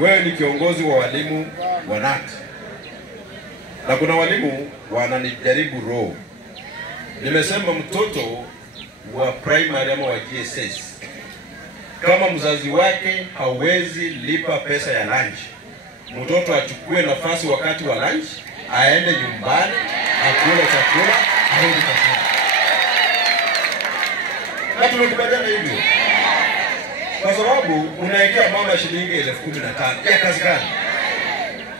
wewe ni kiongozi wa walimu wa NAT. Na kuna walimu wananijaribu roho. Nimesema mtoto wa primary ama wa GSS, kama mzazi wake hawezi lipa pesa ya lunch, mtoto achukue nafasi wakati wa lunch, aende nyumbani, akule chakula, aende kazini. Na tumekubaliana hivyo. Kwa sababu unaekea mama shilingi 15,000 ya kazi gani?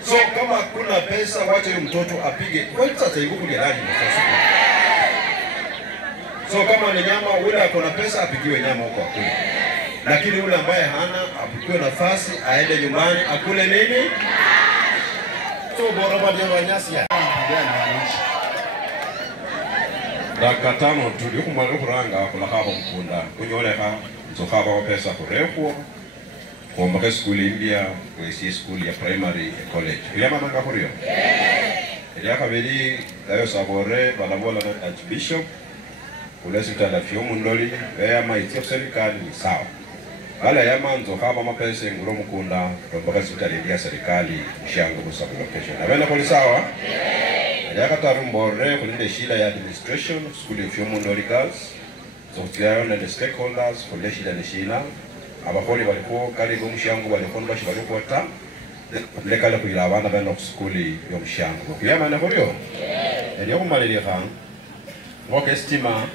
So kama kuna pesa, wacha yule mtoto apige. Kwa hiyo sasa hivi kuna lunch mtoto. So kama ni nyama, ule akona pesa apigiwe nyama huko akule. Lakini yule ambaye hana, apigiwe nafasi, aende nyumbani, akule nini? So bora baada ya nyasi ya dakika 5 tulikumala kuranga kulakaba mkunda kunyoleka nzokaba pesa kurefu kwa skuli India kwa skuli ya primary college kuyama nanga kurio ya kabiri dayo sabore balabola na archbishop kulesi talafio mundoli ya maitio serikali sawa wala yama nzokaba mapesa nguro mkunda kwa hospitali ya serikali mshango musabu location na bena kwa sawa ya katarumbore kulinde shida ya administration skuli ya mundoli girls so tiayo na stakeholders kulinde shida ni shida abakoli balikuwa kali gumshango balikuwa bashi balikuwa ta lekala kuila abana bana skuli yo mshango kuyama na kulio ndio kumalili kan woke estima